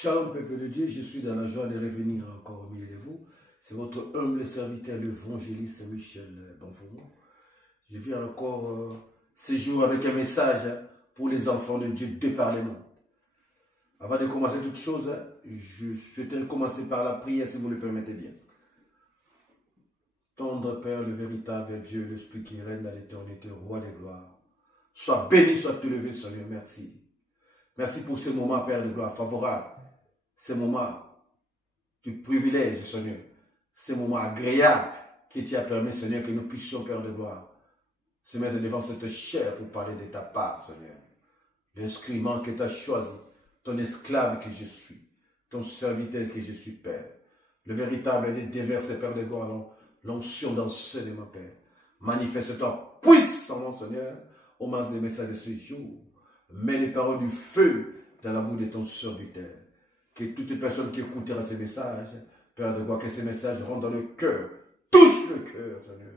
Shalom, peuple de Dieu, je suis dans la joie de revenir encore au milieu de vous. C'est votre humble serviteur, l'évangéliste Michel Bonfoumou. Je viens encore ce jour avec un message pour les enfants de Dieu de par les mondes. Avant de commencer toute chose, je souhaiterais commencer par la prière, si vous le permettez bien. Tendre Père, le véritable Dieu, l'Esprit qui règne dans l'éternité, roi des gloires. Sois béni, sois élevé, Seigneur, merci. Merci pour ce moment, Père de gloire, favorable. Ce moment du privilège, Seigneur. Ce moment agréable qui t'y a permis, Seigneur, que nous puissions, Père de gloire, se mettre devant cette chair pour parler de ta part, Seigneur. L'inscriment que tu as choisi, ton esclave que je suis, ton serviteur que je suis, Père. Le véritable des déversé, Père de gloire, l'onction d'enseignement, Père. Manifeste-toi puissamment, Seigneur, au moment des messages de ce jour. Mets les paroles du feu dans la bouche de ton serviteur. Que toutes les personnes qui écoutera ces messages, Père de gloire, que ces messages rentrent dans le cœur, touche le cœur, Seigneur,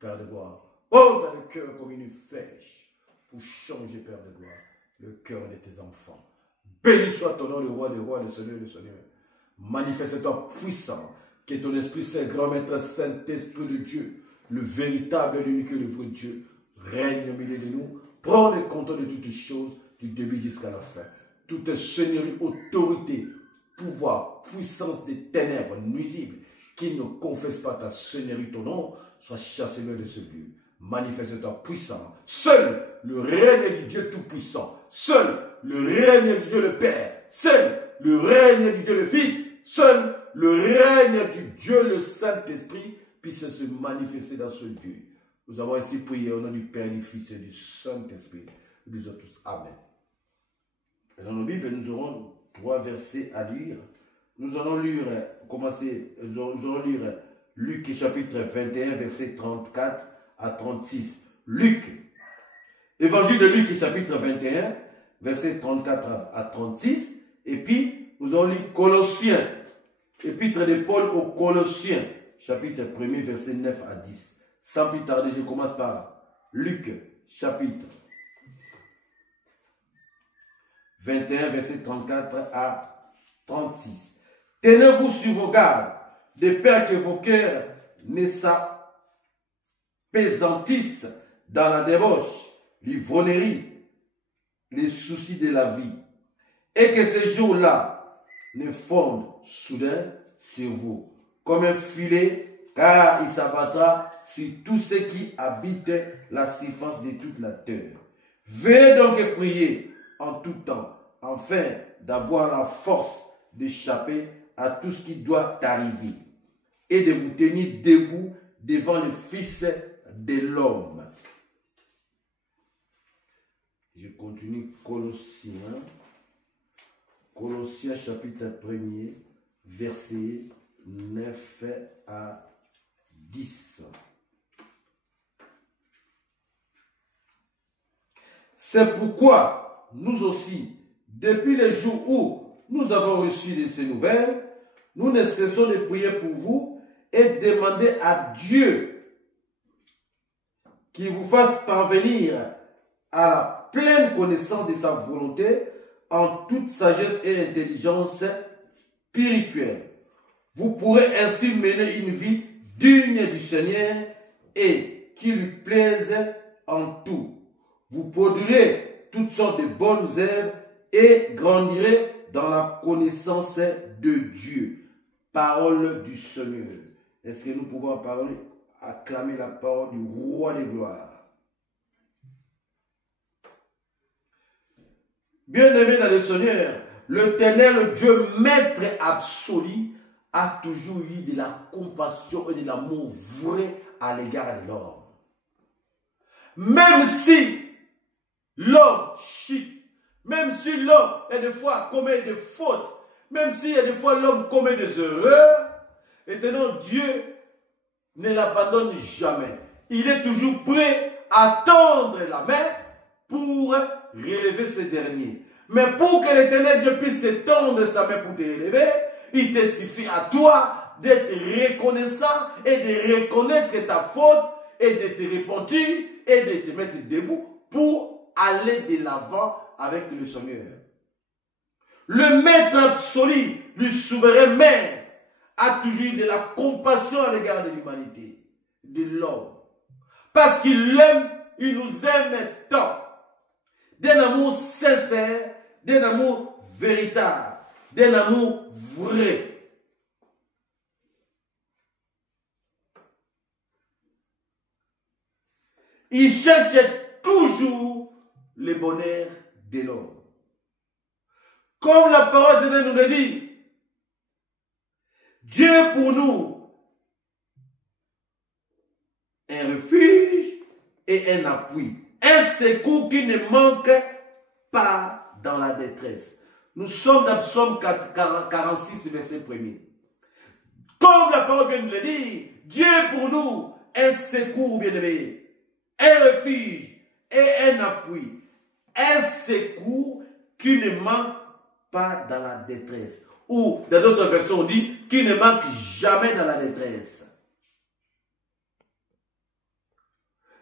Père de gloire. Oh, dans le cœur comme une flèche, pour changer, Père de gloire, le cœur de tes enfants. Béni soit ton nom, le roi des rois, le Seigneur des seigneurs. Manifeste-toi puissant, que ton esprit, c'est grand maître, Saint-Esprit de Dieu, le véritable, l'unique et le vrai Dieu, règne au milieu de nous. Prends le contrôle de toutes choses, du début jusqu'à la fin. Toute seigneurie, autorité, pouvoir, puissance des ténèbres nuisibles, qui ne confessent pas ta seigneurie, ton nom, soit chassé de ce lieu. Manifeste-toi puissant. Seul le règne du Dieu Tout-Puissant. Seul le règne du Dieu le Père. Seul le règne du Dieu le Fils. Seul le règne du Dieu le Saint-Esprit puisse se manifester dans ce lieu. Nous avons ainsi prié au nom du Père, du Fils et du Saint-Esprit. Nous disons tous Amen. Dans nos Bibles, nous aurons 3 versets à lire. Nous allons lire, nous allons lire Luc chapitre 21, versets 34 à 36. Luc, Évangile de Luc chapitre 21, versets 34 à 36. Et puis, nous allons lire Colossiens, épître de Paul aux Colossiens, chapitre 1er, versets 9 à 10. Sans plus tarder, je commence par Luc, chapitre 21, verset 34 à 36. Tenez-vous sur vos gardes, de peur que vos cœurs ne s'appesantissent dans la débauche, l'ivrognerie, les soucis de la vie, et que ces jours-là ne fondent soudain sur vous, comme un filet, car il s'abattra sur tous ceux qui habitent la surface de toute la terre. Veuillez donc prier en tout temps, afin d'avoir la force d'échapper à tout ce qui doit arriver et de vous tenir debout devant le Fils de l'homme. Je continue Colossiens. Colossiens chapitre 1er, verset 9 à 10. C'est pourquoi nous aussi, depuis le jour où nous avons reçu ces nouvelles, nous ne cessons de prier pour vous et demander à Dieu qu'il vous fasse parvenir à la pleine connaissance de sa volonté en toute sagesse et intelligence spirituelle. Vous pourrez ainsi mener une vie digne du Seigneur et qui lui plaise en tout. Vous produirez toutes sortes de bonnes œuvres et grandirez dans la connaissance de Dieu. Parole du Seigneur. Est-ce que nous pouvons acclamer la parole du roi des gloires? Bien-aimé dans le Seigneur, l'Éternel Dieu, maître absolu, a toujours eu de la compassion et de l'amour vrai à l'égard de l'homme. Même si l'homme chute, même si l'homme, et des fois, commet des fautes, même si, et des fois, l'homme commet des erreurs, étonnant, Dieu ne l'abandonne jamais. Il est toujours prêt à tendre la main pour relever ce dernier. Mais pour que l'Éternel Dieu puisse tendre sa main pour te relever, il te suffit à toi d'être reconnaissant et de reconnaître ta faute et de te repentir et de te mettre debout pour aller de l'avant avec le Seigneur. Le maître absolu, le souverain maître, a toujours de la compassion à l'égard de l'humanité, de l'homme. Parce qu'il l'aime, il nous aime tant. D'un amour sincère, d'un amour véritable, d'un amour vrai. Il cherche toujours le bonheur de l'homme. Comme la parole de Dieu nous le dit, Dieu est pour nous un refuge et un appui, un secours qui ne manque pas dans la détresse. Nous sommes dans Psaume 46, verset 1er. Comme la parole vient de le dire, Dieu est pour nous un secours bien-aimé, un refuge et un appui, un secours qui ne manque pas dans la détresse. Ou, dans d'autres versions, on dit qui ne manque jamais dans la détresse.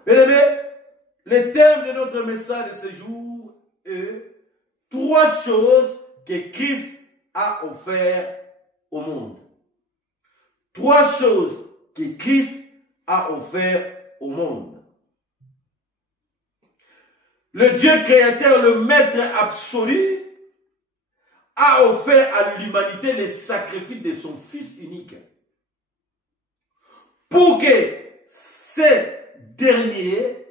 Bien-aimés, le thème de notre message de ce jour est 3 choses que Christ a offertes au monde. 3 choses que Christ a offertes au monde. Le Dieu créateur, le maître absolu, a offert à l'humanité le sacrifice de son Fils unique pour que ces derniers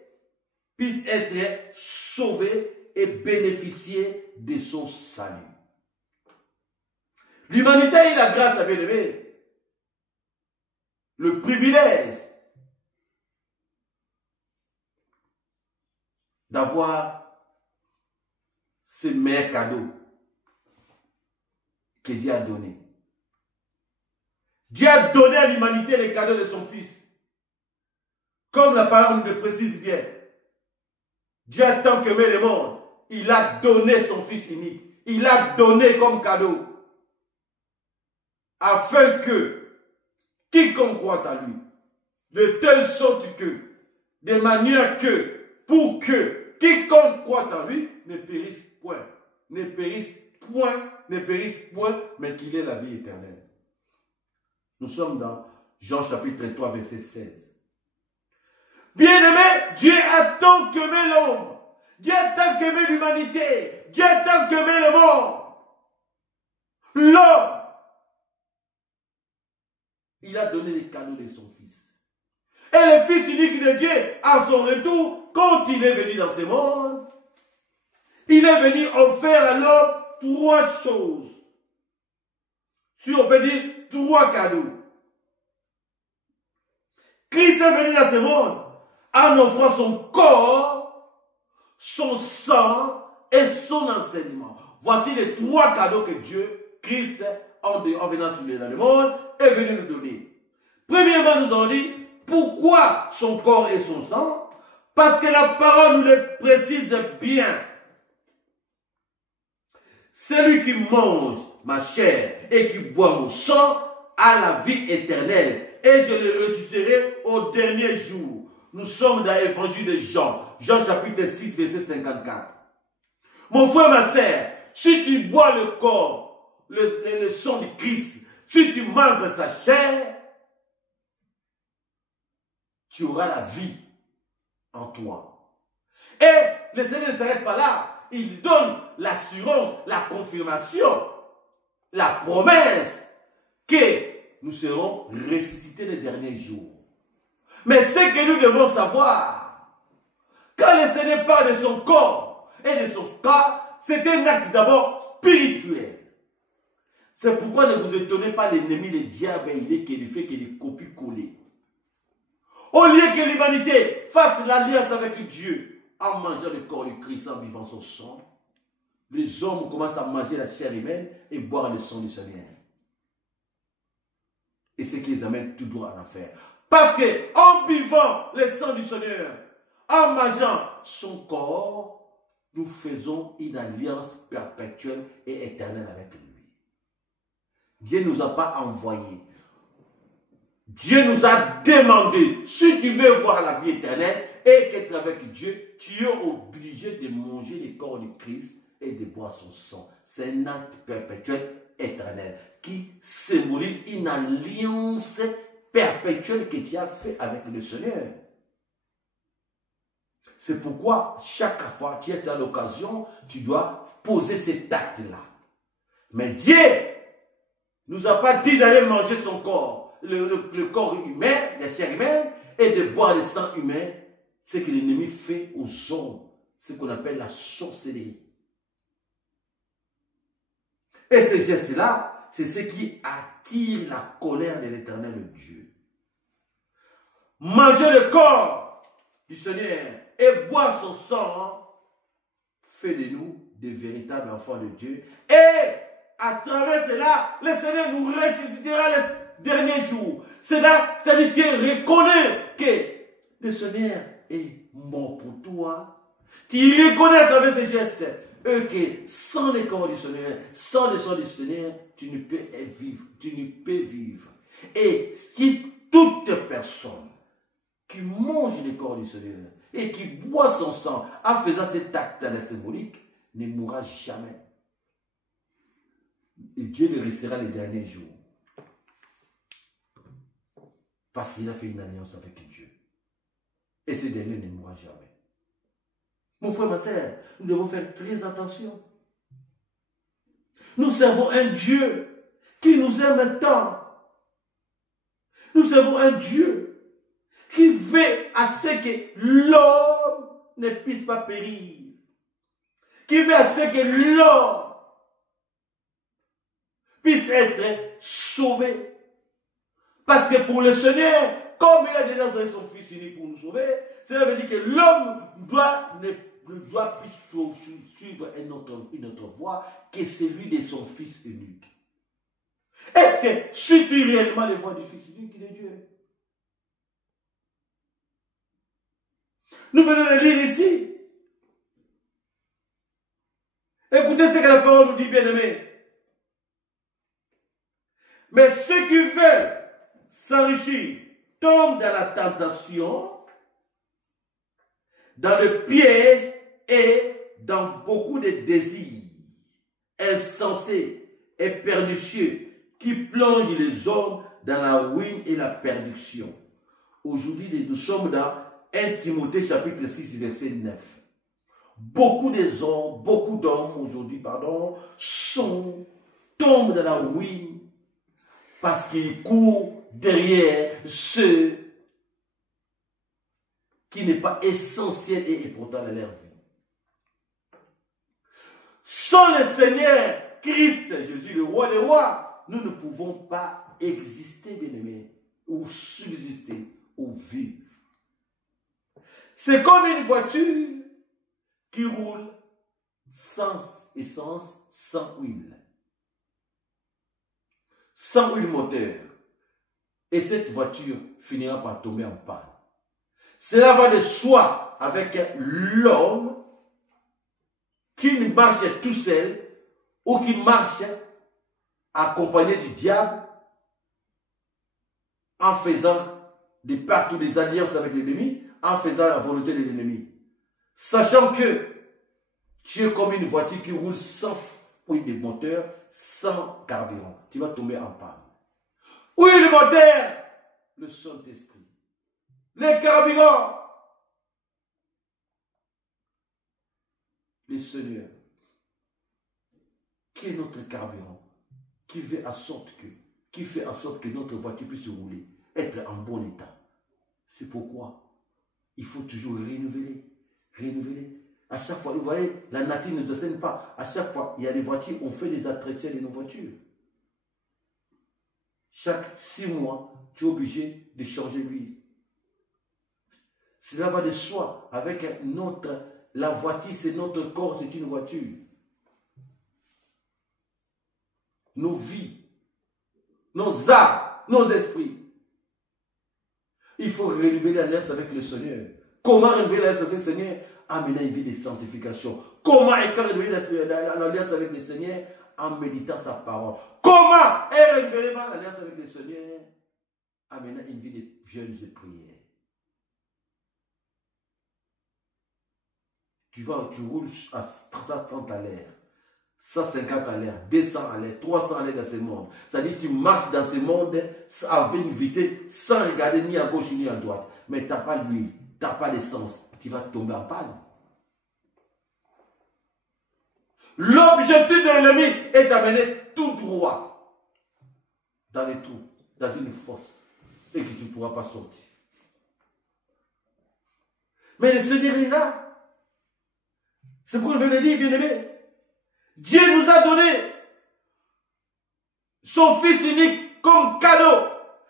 puissent être sauvés et bénéficier de son salut. L'humanité a eu la grâce à bien-aimé, le privilège d'avoir ce meilleur cadeau que Dieu a donné. Dieu a donné à l'humanité le cadeau de son Fils. Comme la parole nous le précise bien. Dieu a tant aimé le monde, il a donné son Fils unique. Il a donné comme cadeau. Afin que quiconque croit à lui, de telle sorte que, de manière que, pour que quiconque croit en lui ne périsse point. Ne périsse point, mais qu'il ait la vie éternelle. Nous sommes dans Jean chapitre 3, verset 16. Bien-aimé, Dieu a tant aimé l'homme. Dieu a tant aimé l'humanité. Dieu a tant aimé le monde. L'homme, il a donné les cadeaux de son Fils. Et le Fils unique de Dieu, à son retour, quand il est venu dans ce monde, il est venu offrir à l'homme 3 choses. Si on peut dire 3 cadeaux. Christ est venu dans ce monde en offrant son corps, son sang et son enseignement. Voici les 3 cadeaux que Dieu, Christ, en venant sur le monde, est venu nous donner. Premièrement, nous avons dit pourquoi son corps et son sang. Parce que la parole nous le précise bien. Celui qui mange ma chair et qui boit mon sang a la vie éternelle. Et je le ressusciterai au dernier jour. Nous sommes dans l'évangile de Jean. Jean chapitre 6, verset 54. Mon frère, ma sœur, si tu bois le corps, le sang de Christ, si tu manges sa chair, tu auras la vie en toi. Et le Seigneur ne s'arrête pas là. Il donne l'assurance, la confirmation, la promesse que nous serons ressuscités les derniers jours. Mais ce que nous devons savoir, quand le Seigneur parle de son corps et de son corps, c'est un acte d'abord spirituel. C'est pourquoi ne vous étonnez pas l'ennemi, le diable, il est qu'il fait que des copies-collées. Au lieu que l'humanité fasse l'alliance avec Dieu, en mangeant le corps du Christ, en vivant son sang, les hommes commencent à manger la chair humaine et boire le sang du Seigneur. Et ce qui les amène tout droit en enfer. Parce que en buvant le sang du Seigneur, en mangeant son corps, nous faisons une alliance perpétuelle et éternelle avec lui. Dieu ne nous a pas envoyés. Dieu nous a demandé, si tu veux voir la vie éternelle et qu'être avec Dieu, tu es obligé de manger le corps du Christ et de boire son sang. C'est un acte perpétuel éternel qui symbolise une alliance perpétuelle que tu as fait avec le Seigneur. C'est pourquoi chaque fois que tu es à l'occasion, tu dois poser cet acte-là. Mais Dieu ne nous a pas dit d'aller manger son corps, le corps humain, la chair humaine, et de boire le sang humain, ce que l'ennemi fait aux hommes, ce qu'on appelle la sorcellerie. Et ce geste-là, c'est ce qui attire la colère de l'Éternel Dieu. Manger le corps du Seigneur et boire son sang fait de nous des véritables enfants de Dieu. Et à travers cela, le Seigneur nous ressuscitera les derniers jours. C'est-à-dire Dieu reconnaît que le Seigneur est mort pour toi. Tu reconnais à travers ces gestes que sans le corps du Seigneur, sans le sang du Seigneur, tu ne peux vivre. Tu ne peux vivre. Et toute personne qui mange le corps du Seigneur et qui boit son sang en faisant cet acte symbolique ne mourra jamais. Et Dieu le restera les derniers jours. Parce qu'il a fait une alliance avec Dieu. Et ce dernier ne mourra jamais. Mon frère, ma soeur, nous devons faire très attention. Nous servons un Dieu qui nous aime tant. Nous servons un Dieu qui veut à ce que l'homme ne puisse pas périr. Qui veut à ce que l'homme puisse être sauvé. Parce que pour le Seigneur, comme il a déjà donné son Fils unique pour nous sauver, cela veut dire que l'homme ne doit plus suivre une autre voie que celui de son Fils unique. Est-ce que suis-tu réellement les voies du Fils unique de Dieu? Nous venons de lire ici. Écoutez ce que la parole nous dit, bien-aimés. Mais ceux qui veulent s'enrichir tombent dans la tentation, dans le piège et dans beaucoup de désirs insensés et pernicieux qui plongent les hommes dans la ruine et la perdition. Aujourd'hui, nous sommes dans 1 Timothée chapitre 6, verset 9. Beaucoup d'hommes aujourd'hui, tombent dans la ruine parce qu'ils courent derrière ceux qui n'est pas essentiel et important dans leur vie. Sans le Seigneur Christ Jésus, le roi des rois, nous ne pouvons pas exister, bien-aimés, ou subsister, ou vivre. C'est comme une voiture qui roule sans essence, sans huile. Sans huile moteur. Et cette voiture finira par tomber en panne. Cela va de soi avec l'homme qui marche tout seul ou qui marche accompagné du diable en faisant de partout des alliances avec l'ennemi, en faisant la volonté de l'ennemi. Sachant que tu es comme une voiture qui roule sans huile de moteur, sans carburant. Tu vas tomber en panne. Huile de moteur, le Saint-Esprit. Les carburants, le Seigneur, qui est notre carburant, qui fait en sorte que notre voiture puisse rouler, être en bon état. C'est pourquoi il faut toujours renouveler. À chaque fois, vous voyez, la nature ne nous enseigne pas. À chaque fois, il y a des voitures, on fait des entretiens de nos voitures. Chaque 6 mois, tu es obligé de changer l'huile. Cela va de soi avec la voiture, c'est notre corps, c'est une voiture. Nos vies, nos âmes, nos esprits. Il faut renouveler l'alliance avec le Seigneur. Comment renouveler l'alliance avec le Seigneur? Amener une vie de sanctification. Comment renouveler l'alliance avec le Seigneur? En méditant sa parole. Comment renouveler l'alliance avec le Seigneur? Amener une vie de jeûne et prière. tu roules à 130 à l'air, 150 à l'air, 200 à l'air, 300 à l'air dans ce monde. C'est-à-dire que tu marches dans ce monde avec une vitesse sans regarder ni à gauche ni à droite. Mais tu n'as pas l'huile, tu n'as pas l'essence. Tu vas tomber en panne. L'objectif de l'ennemi est d'amener tout droit dans les trous, dans une fosse, et que tu ne pourras pas sortir. Mais le Seigneur est là. C'est pourquoi je veux le dire, bien-aimé. Dieu nous a donné son Fils unique comme cadeau.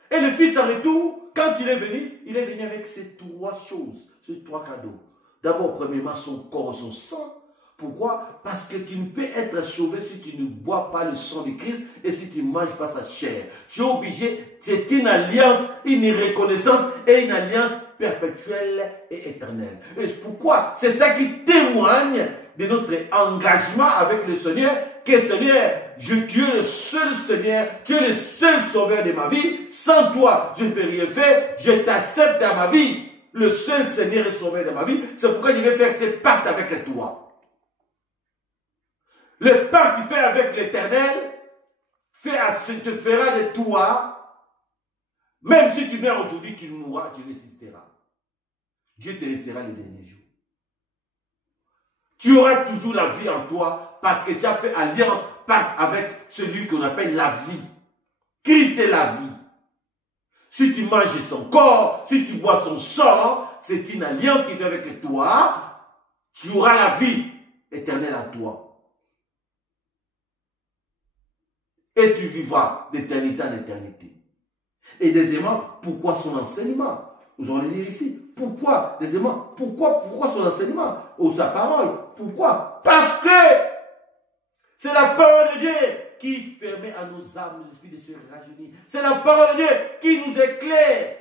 Et le Fils en retour, quand il est venu avec ces trois choses, ces trois cadeaux. D'abord, premièrement, son corps, son sang. Pourquoi? Parce que tu ne peux être sauvé si tu ne bois pas le sang de Christ et si tu ne manges pas sa chair. Tu es obligé, c'est une alliance, une reconnaissance et une alliance perpétuelle et éternelle. Et pourquoi? C'est ça qui témoigne de notre engagement avec le Seigneur, que Seigneur, tu es le seul Seigneur, tu es le seul sauveur de ma vie. Sans toi, je ne peux rien faire. Je t'accepte dans ma vie. Le seul Seigneur et sauveur de ma vie. C'est pourquoi je vais faire ce pacte avec toi. Le pacte que tu fais avec l'Éternel te fera de toi, même si tu meurs aujourd'hui, tu mourras, tu résisteras. Dieu te laissera les derniers jours. Tu auras toujours la vie en toi parce que tu as fait alliance, pacte avec celui qu'on appelle la vie. Christ est la vie. Si tu manges son corps, si tu bois son sang, c'est une alliance qu'il fait avec toi. Tu auras la vie éternelle en toi. Et tu vivras d'éternité en éternité. Et deuxièmement, pourquoi son enseignement? Nous allons le dire ici. Pourquoi? Deuxièmement, pourquoi son enseignement? Ou sa parole? Pourquoi? Parce que c'est la parole de Dieu qui permet à nos âmes, nos esprits de se rajeunir. C'est la parole de Dieu qui nous éclaire.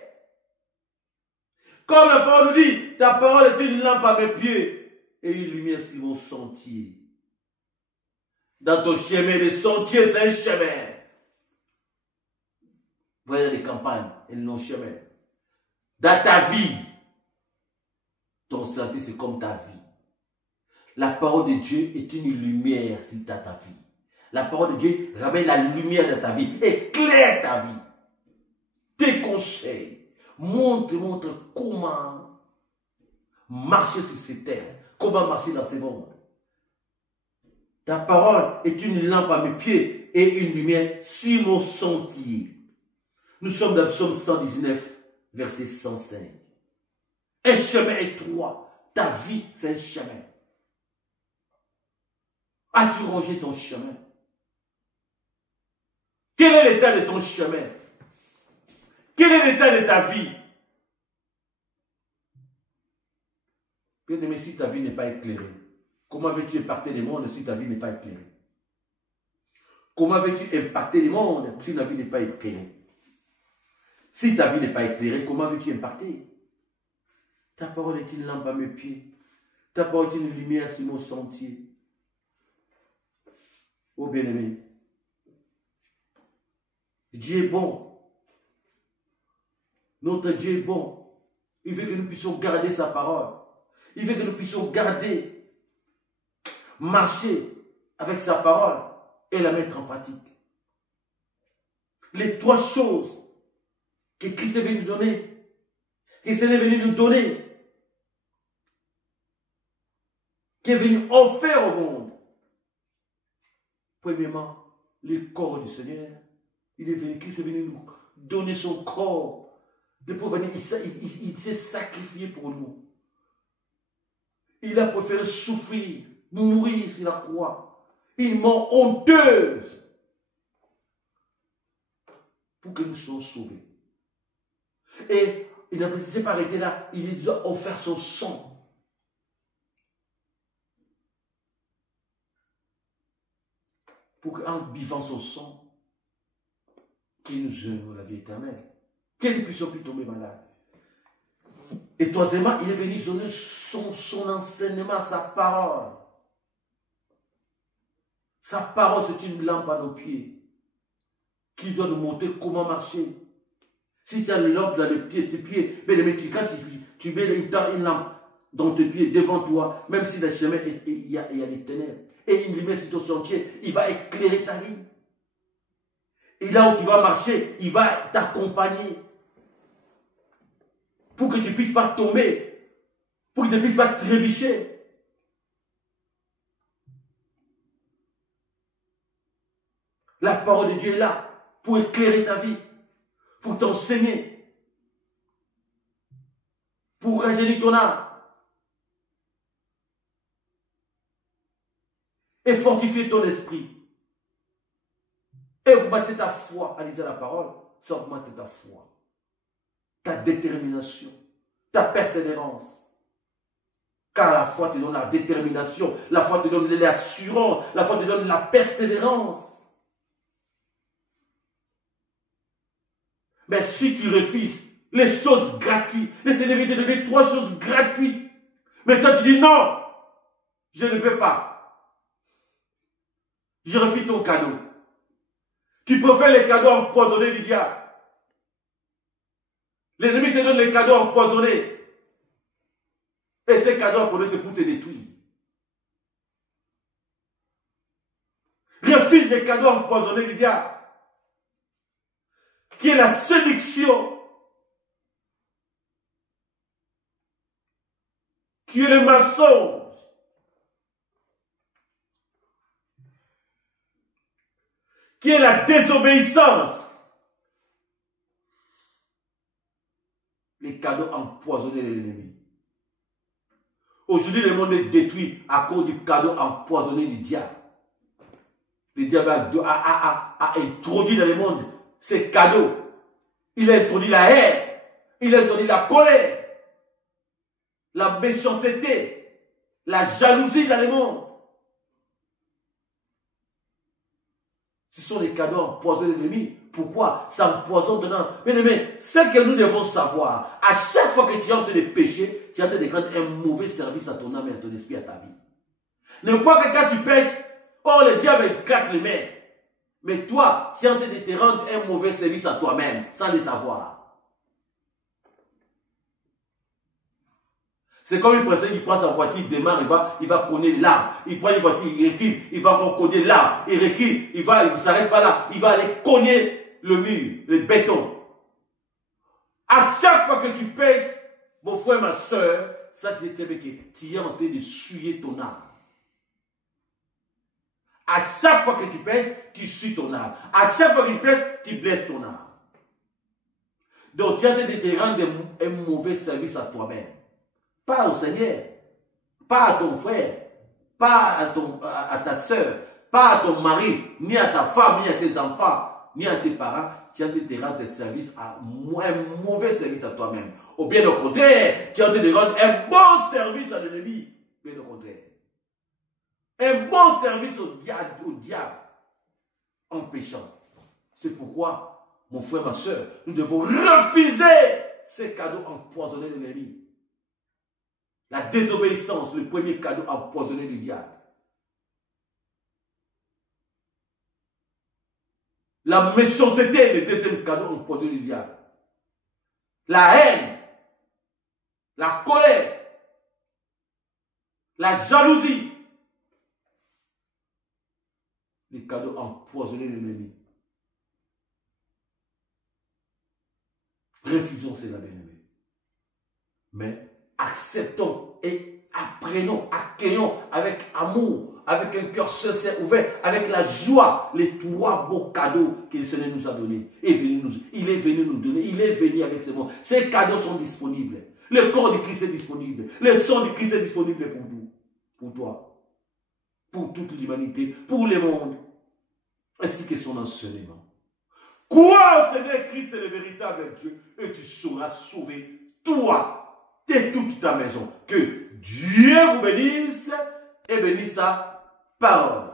Comme la parole nous dit, ta parole est une lampe à mes pieds et une lumière sur mon sentier. Dans ton chemin, le sentier, c'est un chemin. Voyez les campagnes et le long chemin. Dans ta vie, ton sentier, c'est comme ta vie. La parole de Dieu est une lumière sur ta vie. La parole de Dieu ramène la lumière dans ta vie, éclaire ta vie. Tes conseils, montre comment marcher sur ces terres, comment marcher dans ces mondes. Ta parole est une lampe à mes pieds et une lumière sur mon sentier. Nous sommes dans le psaume 119, verset 105. Un chemin étroit. Ta vie, c'est un chemin. As-tu rangé ton chemin? Quel est l'état de ton chemin? Quel est l'état de ta vie? Bien-aimé, si ta vie n'est pas éclairée, comment veux-tu impacter les mondes si ta vie n'est pas éclairée? Comment veux-tu impacter les mondes si ta vie n'est pas éclairée? Si ta vie n'est pas éclairée, comment veux-tu impacter? Ta parole est une lampe à mes pieds. Ta parole est une lumière sur mon sentier. Oh bien-aimé, Dieu est bon. Notre Dieu est bon. Il veut que nous puissions garder sa parole. Il veut que nous puissions garder, marcher avec sa parole et la mettre en pratique. Les trois choses que Christ est venu nous donner, que Christ est venu nous donner, qui est venu offrir au monde. Premièrement, le corps du Seigneur. Il est venu, Christ est venu nous donner son corps. Il s'est sacrifié pour nous. Il a préféré souffrir, mourir sur la croix. Une mort honteuse. Pour que nous soyons sauvés. Et il n'a pas arrêté là. Il nous a offert son sang. Pour qu'en vivant son sang, qu'il nous donne la vie éternelle. Que nous puissions plus tomber malades. Et troisièmement, il est venu donner son enseignement, sa parole. Sa parole, c'est une lampe à nos pieds qui doit nous montrer comment marcher. Si tu as une lampe dans les pieds, tes pieds, mais quand tu mets une lampe dans tes pieds, devant toi, même si le chemin, il y a des ténèbres. Et une lumière sur ton sentier, il va éclairer ta vie. Et là où tu vas marcher, il va t'accompagner. Pour que tu ne puisses pas tomber. Pour que tu ne puisses pas trébucher. La parole de Dieu est là pour éclairer ta vie. Pour t'enseigner. Pour rajeunir ton âme. Et fortifier ton esprit. Et augmenter ta foi, à lire la parole, c'est augmenter ta foi, ta détermination, ta persévérance. Car la foi te donne la détermination, la foi te donne l'assurance, la foi te donne la persévérance. Mais si tu refuses les choses gratuites, le Seigneur vient te donner 3 choses gratuites. Mais toi tu dis non, je ne peux pas. Je refuse ton cadeau. Tu préfères les cadeaux empoisonnés du diable. L'ennemi te donne les cadeaux empoisonnés. Et ces cadeaux empoisonnés, c'est pour te détruire. Refuse les cadeaux empoisonnés du diable. Qui est la séduction. Qui est le mensonge. Qui est la désobéissance. Les cadeaux empoisonnés de l'ennemi. Aujourd'hui, le monde est détruit à cause du cadeau empoisonné du diable. Le diable a introduit dans le monde ces cadeaux. Il a introduit la haine. Il a introduit la colère. La méchanceté. La jalousie dans le monde. Ce sont les cadeaux empoisonnés de l'ennemi. Pourquoi? Ça empoisonne ton âme. Mais ce que nous devons savoir, à chaque fois que tu es en train de pécher, tu es en train de rendre un mauvais service à ton âme et à ton esprit, à ta vie. Ne crois que quand tu pêches, oh le diable claque les mains. Mais toi, tu es en train de te rendre un mauvais service à toi-même, sans le savoir. C'est comme une personne qui prend sa voiture, il démarre, il va cogner l'arbre. Il prend une voiture, il recule, il va encore cogner l'arbre. Il recule, il ne s'arrête pas là. Il va aller cogner le mur, le béton. À chaque fois que tu pèses, mon frère, ma soeur, sache que tu es en train de souiller ton âme. À chaque fois que tu pèses, tu suies ton âme. À chaque fois que tu pèses, tu blesses ton âme. Donc tu es en train de te rendre un mauvais service à toi-même. Pas au Seigneur, pas à ton frère, pas à ta soeur, pas à ton mari, ni à ta femme, ni à tes enfants, ni à tes parents. Tu es en train de te rendre un mauvais service à toi-même. Ou bien au contraire, tu es en train de rendre un bon service à l'ennemi. Bien au contraire. Un bon service au diable en péchant. C'est pourquoi, mon frère, ma soeur, nous devons refuser ces cadeaux empoisonnés de l'ennemi. La désobéissance, le premier cadeau empoisonné du diable. La méchanceté, le deuxième cadeau empoisonné du diable. La haine, la colère, la jalousie. Les cadeaux empoisonnés de l'ennemi. Refusons cela, bien-aimés. Mais acceptons et apprenons, accueillons avec amour, avec un cœur sincère, ouvert, avec la joie, les 3 beaux cadeaux que le Seigneur nous a donnés. Il est venu nous donner, il est venu avec ces mots. Ces cadeaux sont disponibles. Le corps du Christ est disponible. Le sang du Christ est disponible pour nous, pour toi, pour toute l'humanité, pour le monde, ainsi que son enseignement. Crois au Seigneur Christ est le véritable Dieu et tu seras sauvé, toi et toute ta maison. Que Dieu vous bénisse et bénisse sa parole.